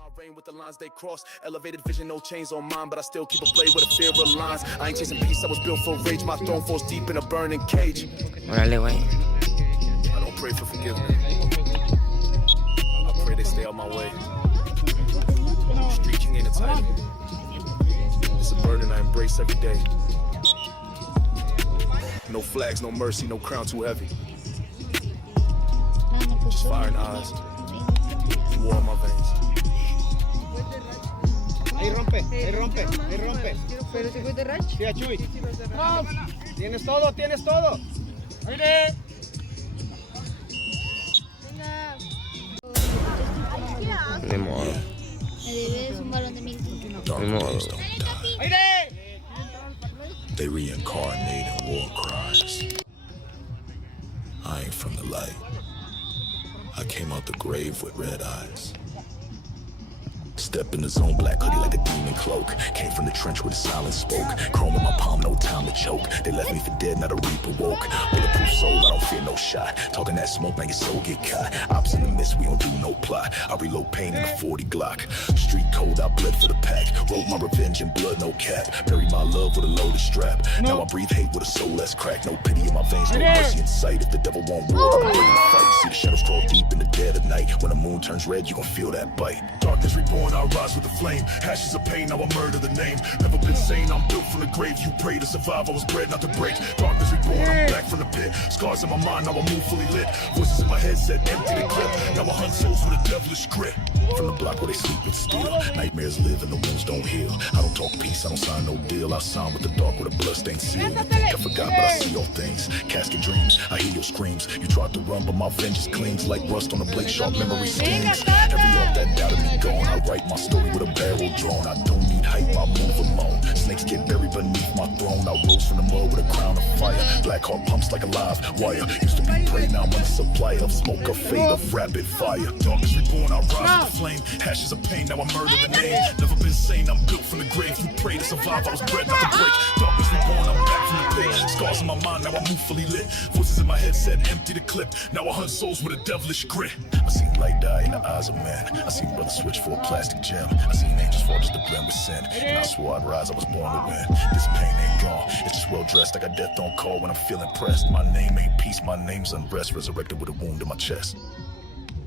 My reign with the lines they cross. Elevated vision, no chains on mine, but I still keep a blade with a fear of lines. I ain't chasing peace, I was built for rage. My throne falls deep in a burning cage. Órale, güey. I don't pray for forgiveness. I pray they stay out my way. Street king ain't a title. It's a burden I embrace every day. No flags, no mercy, no crown too heavy. Just fire in eyes. War in my veins. Ahí rompe, ahí rompe, ahí rompe. ¿Pero se fue de Rach? Sí, Chuy. Tienes todo, tienes todo. ¡Aire! Ni modo. Me debes un balón de 1000. Ni modo. ¡Aire! They reincarnate in war cries. I ain't from the light. I came out the grave with red eyes. Step in the zone, black hoodie like a demon cloak. Came from the trench with a silent spoke. Chrome in my palm, no time to choke. They left me for dead, not a reaper woke. Bulletproof soul, I don't fear no shot. Talking that smoke, make your soul get caught. Ops in the mist, we don't do no plot. I reload pain in a 40 Glock. Street code, I bled for the pack. Wrote my revenge in blood, no cap. Buried my love with a loaded strap. Now I breathe hate with a soul that's cracked. No pity in my veins, no mercy in sight. If the devil want war, I'm ready to fight. See the shadows crawl deep in the dead of night. When the moon turns red, you gon' feel that bite. Darkness reborn, I rise with the flame. Ashes of pain, now I murder the name. Never been sane, I'm built from the grave. You pray to survive, I was bred not to break. Darkness reborn, I'm back from the pit. Scars in my mind, now I move fully lit. Voices in my head said empty the clip. Now I hunt souls with a devilish grit. From the block where they sleep with steel. Nightmares live and the wounds don't heal. I don't talk peace, I don't sign no deal. I sign with the dark with a bloodstained seal. You think I forgot, but I see all things. Casket dreams, I hear your screams. You tried to run, but my vengeance clings like rust on a blade, sharp memory schemes. Every arc that doubted me gone. I write my story with a barrel drawn. I don't need hype, I move alone. Snakes get buried beneath my throne. I rose from the mud with a crown of fire. Black heart pumps like a live wire. Used to be prey, now I'm a supply of smoke, a fate of rapid fire. Darkness reborn, I rise with the flame. Ashes of pain, now I murder the name. Never been sane, I'm built from the grave. You pray to survive, I was bred not to break. Darkness reborn, I'm back from the pit. Scars in my mind, now I move fully lit. Voices in my head said empty the clip. Now I hunt souls with a devilish grit. I seen light die in the eyes of man. I seen brothers switch for a plastic gem. I seen angels fall just to blend with sin. And I swore I'd rise, I was born to win. This pain ain't gone, it's just well dressed. I got death on call when I'm feeling pressed. My name ain't peace, my name's unrest. Resurrected with a wound in my chest.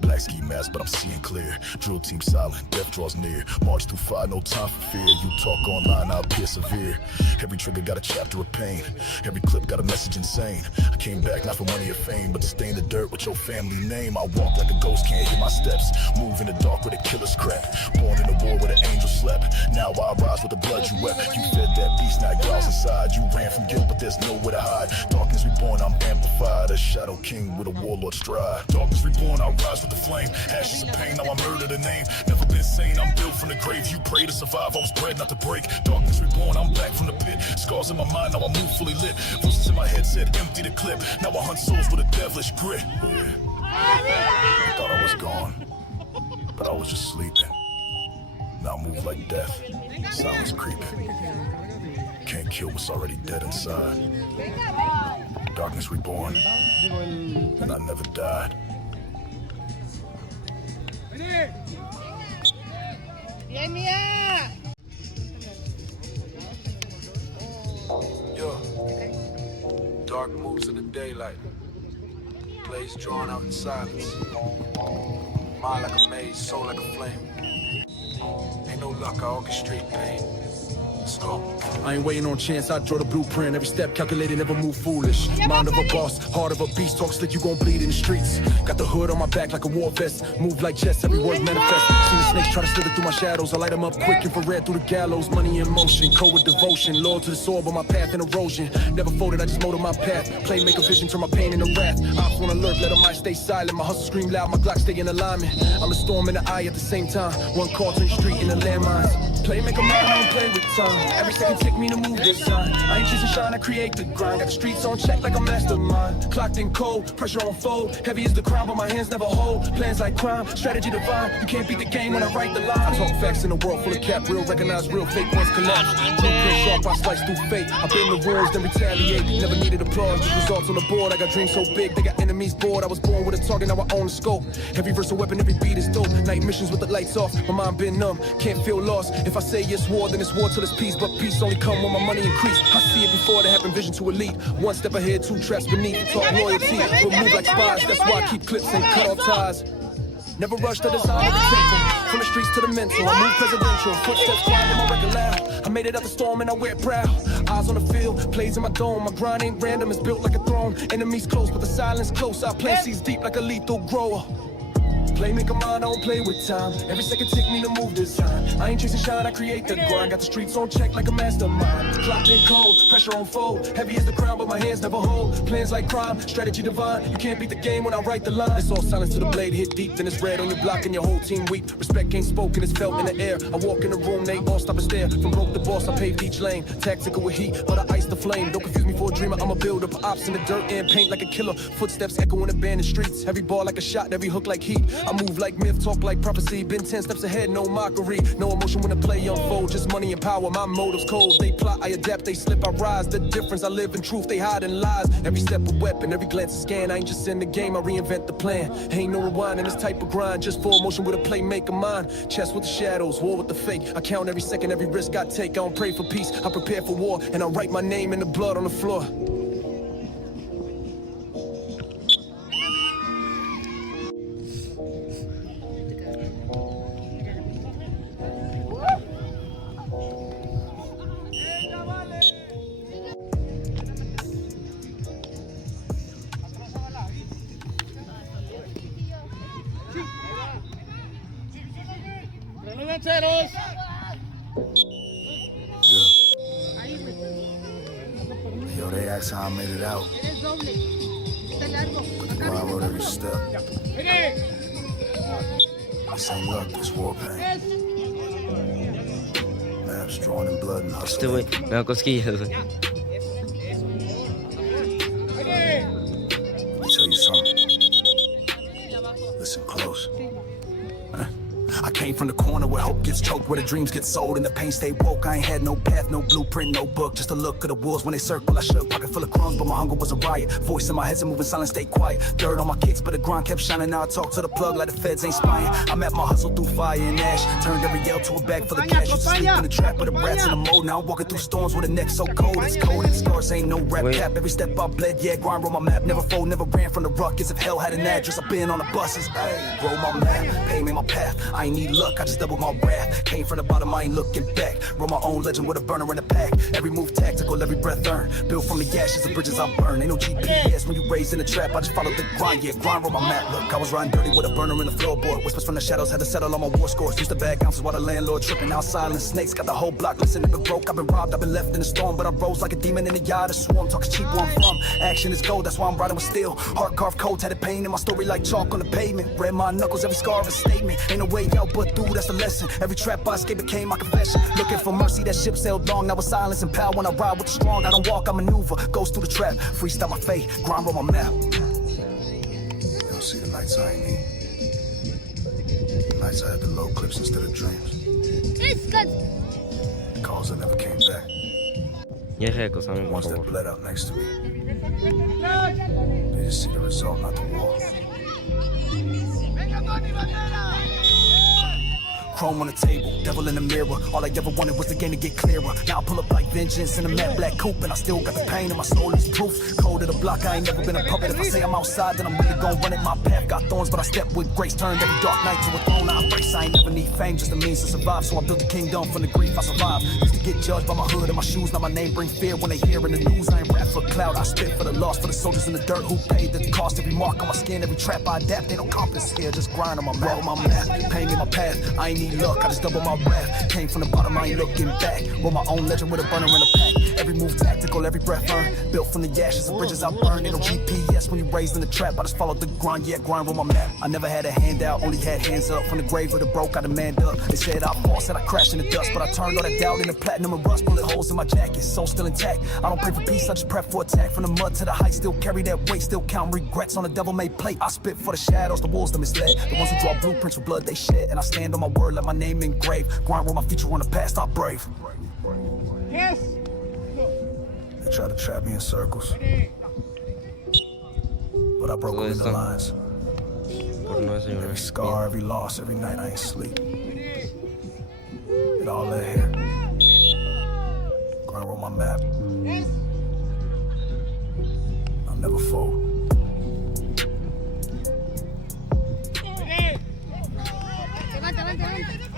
Black ski mask, but I'm seeing clear. Drill team silent, death draws near. March through fire, no time for fear. You talk online, I'll appear severe. Every trigger got a chapter of pain. Every clip got a message insane. I came back not for money or fame, but to stain the dirt with your family name. I walk like a ghost, can't hear my steps. Move in the dark with a killer's crap. Born in a war where the angel slept. Now I rise with the blood you wept. You fed that beast, now it growls inside. You ran from guilt, but there's nowhere to hide. Darkness reborn, I'm amplified. A shadow king with a warlord stride. Darkness reborn, I rise with the flame. Ashes of pain, now I murder the name. Never been sane, I'm built from the grave. You pray to survive, I was bred not to break. Darkness reborn, I'm back from the pit. Scars in my mind, now I move fully lit. Voices in my head said empty the clip. Now I hunt souls with a devilish grit. Yeah. I thought I was gone, but I was just sleeping. Now I move like death, silence creeping. Can't kill what's already dead inside. Darkness reborn, and I never died. ¡Bien, mía! Yo, dark moves in the daylight. Blades drawn out in silence. Mind like a maze, soul like a flame. Ain't no luck, I orchestrate pain. Let's go. I ain't waiting on chance, I draw the blueprint. Every step calculated, never move foolish. Mind of a boss, heart of a beast. Talk slick, you gon' bleed in the streets. Got the hood on my back like a war vest. Move like chess, every word manifest. Seen the snakes try to slither through my shadows. I light them up quick, infrared through the gallows. Money in motion, cold with devotion. Loyal to the sword, but my path in erosion. Never folded, I just molded my path. Play, make a vision, turn my pain into wrath. Ops on alert, let them might stay silent. My hustle scream loud, my Glock stay in alignment. I'm a storm in the eye at the same time. One call to the street in the landmines. Play, make a man, I don't play with time. Every second take me to move this sign. I ain't chasing shine, I create the grind. Got the streets on check like a mastermind. Clocked in cold, pressure on fold. Heavy is the crown, but my hands never hold. Plans like crime, strategy divine. You can't beat the game when I write the line. I talk facts in a world full of cap, real recognize real, fake ones collapse. Blueprint sharp, I slice through fate. I bend the rules, then retaliate. Never needed applause, just results on the board. I got dreams so big, they got enemies bored. I was born with a target, now I own the scope. Every verse a weapon, every beat is dope. Night missions with the lights off, my mind been numb. Can't feel lost. If I say it's war, then it's war till it's peace. But peace only come when my money increase. I see it before they happen, vision to elite. One step ahead, two traps beneath. Talk loyalty, we'll move like spies. That's why I keep clips and cut off ties. Never rush to design the temple. From the streets to the mental, I move presidential. Footsteps climb in my record loud. I made it out the storm and I wear it proud. Eyes on the field, plays in my dome. My grind ain't random, it's built like a throne. Enemies close, but the silence close. I plant seeds deep like a lethal grower. Play, make a mind, I don't play with time. Every second take me to move design. I ain't chasing shine, I create the grind. Got the streets on check like a mastermind. Clocked in cold, pressure on fold. Heavy as the crown, but my hands never hold. Plans like crime, strategy divine. You can't beat the game when I write the line. It's all silence to the blade, hit deep, then it's red on your block and your whole team weak. Respect ain't spoken, it's felt in the air. I walk in the room, they all stop and stare. From broke to boss, I paved each lane. Tactical with heat, but I ice the flame. Don't confuse me for a dreamer, I'm a builder. Put ops in the dirt and paint like a killer. Footsteps echo in the abandoned streets. Every ball like a shot, every hook like heat. I move like myth, talk like prophecy. Been 10 steps ahead, no mockery. No emotion when the play unfold, just money and power. My motives cold, they plot, I adapt, they slip, I rise. The difference, I live in truth, they hide in lies. Every step a weapon, every glance a scan. I ain't just in the game, I reinvent the plan. Ain't no rewind in this type of grind. Just full motion with a playmaker mind. Chess with the shadows, war with the fake. I count every second, every risk I take. I don't pray for peace, I prepare for war. And I write my name in the blood on the floor. Lanceros. Yo, they asked how I made it out. But the grind wrote every step. This ain't luck, this war pain. Maps drawn in blood and Este hustle. güey, me da cosquillas. Let me tell you something. Listen close. I came from the corner where hope gets choked, where the dreams get sold and the pain stay woke. I ain't had no path, no blueprint, no book, just a look at the wolves when they circle. I shook, pocket full of crumbs, but my hunger was a riot. Voice in my head's a moving silent, stay quiet. Dirt on my kicks, but the grind kept shining. Now I talk to the plug like the feds ain't spying. I met my hustle through fire and ash, turned every yell to a bag for the cash. Used to sleep in the trap with the brats in the mold. Now I'm walking through storms with a neck so cold. It's cold and scars ain't no rap cap. Every step I bled, yeah, grind roll my map. Never fold, never ran from the ruckus. If hell had an address, I've been on the buses. Ay, roll my map, pay me my path. I ain't need luck, I just double my wrath. Came from the bottom, I ain't looking back. Roll my own legend with a burner in the pack. Every move tactical, every breath earned. Built from the ashes of bridges I burn. Ain't no GPS when you raised in the trap. I just followed the grind, yeah, grind roll my map. Look, I was riding dirty with a burner in the floorboard. Whispers from the shadows had to settle on my war scores. Used to bag ounces while the landlord tripping out silent snakes. Got the whole block listening to broke. I've been robbed, I've been left in the storm, but I rose like a demon in the yard. A swarm talks cheap where I'm from. Action is gold, that's why I'm riding with steel. Heart carved codes, had a pain in my story like chalk on the pavement. Red my knuckles, every scar of a statement. Ain't no way out but through, that's the lesson. Every trap I escape became my confession. Looking for mercy, that ship sailed long. Now it's silence and power when I ride with the strong. I don't walk, I maneuver, goes through the trap. Freestyle my fate, grind on my map. You don't see the lights I ain't need. The nights I had the low clips instead of dreams. The calls that never came back. Ya deja de acosarme, The por ones that favor. bled out next to me. They just see the result, not the war. Chrome on the table, devil in the mirror. All I ever wanted was the game to get clearer. Now I pull up like vengeance in a matte black coupe, and I still got the pain in my soul is proof. Cold to the block, I ain't never been a puppet. If I say I'm outside, then I'm really gon' run it. My path got thorns, but I step with grace. Turned every dark night to a throne. I embrace. I ain't never need fame, just a means to survive. So I built the kingdom from the grief I survived. Used to get judged by my hood and my shoes. Now my name bring fear when they hear in the news. I ain't rap for clout, I spit for the lost, for the soldiers in the dirt who paid the cost. Every mark on my skin, every trap I adapt. Ain't no compass here, just grind on my road, my map. Pain in my path, I ain't need need luck, I just double my rap. Came from the bottom, I ain't looking back. Roll my own legend with a burner in a pack. Every move tactical, every breath earned. Built from the ashes, the bridges I burned. Ain't no GPS when you raised in the trap. I just followed the grind, yeah, grind on my map. I never had a handout, only had hands up. From the grave of the broke, I demand up. They said I fall, said I crashed in the dust. But I turned all that doubt into platinum and rust. Bullet holes in my jacket, soul still intact. I don't pray for peace, I just prep for attack. From the mud to the height, still carry that weight. Still count regrets on a devil-made plate. I spit for the shadows, the wolves that misled. The ones who draw blueprints with blood they shed. And I stand on my word, let my name engraved. Grind with my future on the past, I'm brave. Yes. They try to trap me in circles, but I broke Todo within the esto lines. por no desayunar. Every scar, every loss, every night I ain't sleep. It all led here. Grind on my map. I'll never fold. Levanta, levanta, levanta.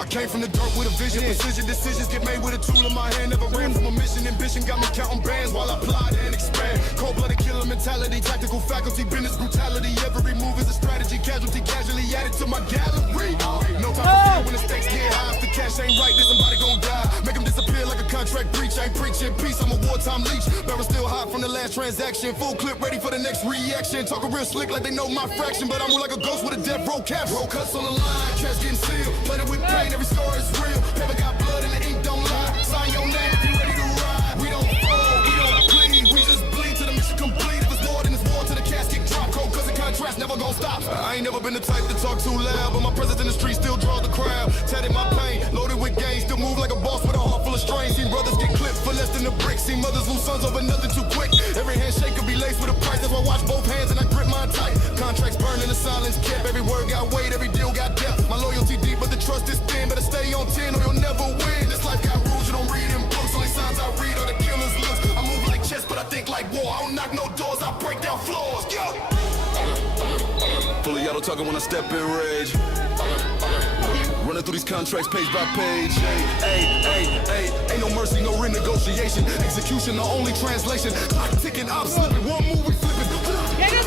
I came from the dirt with a vision, precision decisions get made with a tool in my hand. Never ran from a mission, ambition got me counting bands while I plot and expand. Cold-blooded killer mentality, tactical faculty, business brutality. Every move is a strategy, casualty casually added to my gallery. No time to fear when the stakes get high. If the cash ain't right, then somebody gon' die. Make them disappear like a contract breach. I ain't preaching peace, I'm a wartime leech. Barrel still hot from the last transaction. Full clip ready for the next reaction. Talking real slick like they know my fraction, but I move like a ghost with a death row cap. Roll cuts on the line, cash getting sealed. Played it with pain, every score is real. Paper got blood and the ink don't lie. Sign your name if you ready to ride. We don't fold, we don't bleed. We just bleed to the mission complete. If it's more than it's war to the casket drop. Cold cause the contrast never gon' stop. I ain't never been the type to talk too loud, but my presence in the street still draws the crowd. Tatted my pain, loaded with gains. Still move like a boss with a heart full of strain. Seen brothers get clipped for less than a brick. Seen mothers lose sons over nothing too quick. Every handshake could be laced with a price. That's why I watch both hands and I grip mine tight. Contracts burn in the silence kept. Every word got weight, every deal got depth. My loyalty deep, but the trust is thin. Better stay on 10 or you'll never win. This life got rules you don't read in books. Only signs I read are the killer's looks. I move like chess, but I think like war. I don't knock no doors, I break down floors. Yo! Fully auto talking when I step in rage. Running through these contracts page by page. Ain't no mercy, no renegotiation. Execution, the only translation. Clock ticking, I'm slipping. One move, we flipping.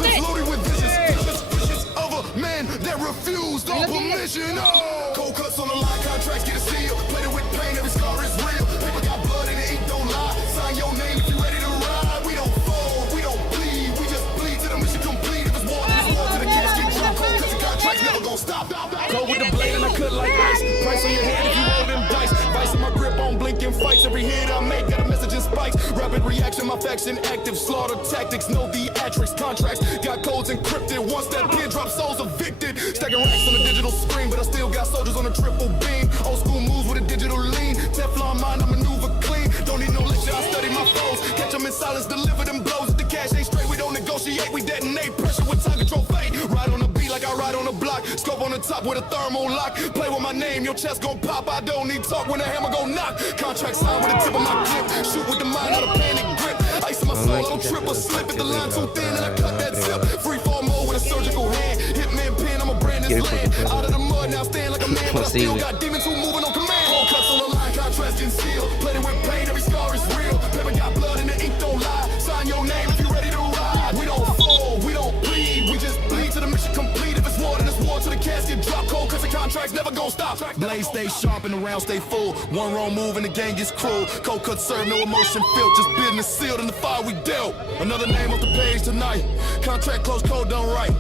Clips loaded with visions of a man that refused all permission. Oh. Cold cuts on the line, contracts get a seal. Played it with pain, every scar is real. Paper got blood and the ink don't lie. Sign your name if you ready to ride. We don't fold, we don't bleed. We just bleed to the mission complete. If it's war, then it's war to the casket drop. Cold cuts and contracts never gon' stop. Go with the blade and I cut like ice. Price on your head if you roll them dice. Vice in my grip on blinking fights. Every hit I make got a message in spikes. Rapid reaction, my faction active. Slaughter tactics, no theatrics. Contracts got codes encrypted. Once that pin drops, souls evicted. Stacking racks on the digital screen, but I still got soldiers on a triple beam. Old school moves with a digital lean. Teflon mind, I maneuver clean. Don't need no lecture, I study my foes. Catch them in silence, deliver them blows. If the cash ain't straight, we don't negotiate. We detonate pressure with time control fate. Ride on the beat like I ride on the block. Scope on the top with a thermal lock. Play with my name, your chest gon' pop. I don't need talk when the hammer gon' knock. Contract signed with the tip of my clip. Shoot with the mind, not a panic grip. Ice in my soul, I don't trip or slip. If the line too thin, and I cut that zip. Free fall mode with a surgical hand. Hitman pin, I'm a brand this land. Out of the mud, now stand like a man, but I still got demons who moving on command. Cold cuts on the line, contrast and seal. Played it with pain, every scar is real. Paper got blood and the ink don't lie. Sign your name if you ready to ride. We don't fold, we don't bleed. We just bleed to the mission complete. If it's war, then it's war to the casket drop. Cold cuts and contracts never gon' stop. Blade stay sharp and the round stay full. One wrong move and the game gets cruel. Cold cuts serve, no emotion felt. Just business sealed in the fire we dealt. Another name off the page tonight. Contract close, code done right.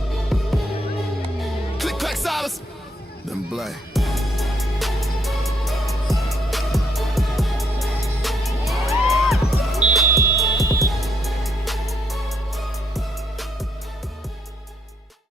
Click, clack, silence. Then blame.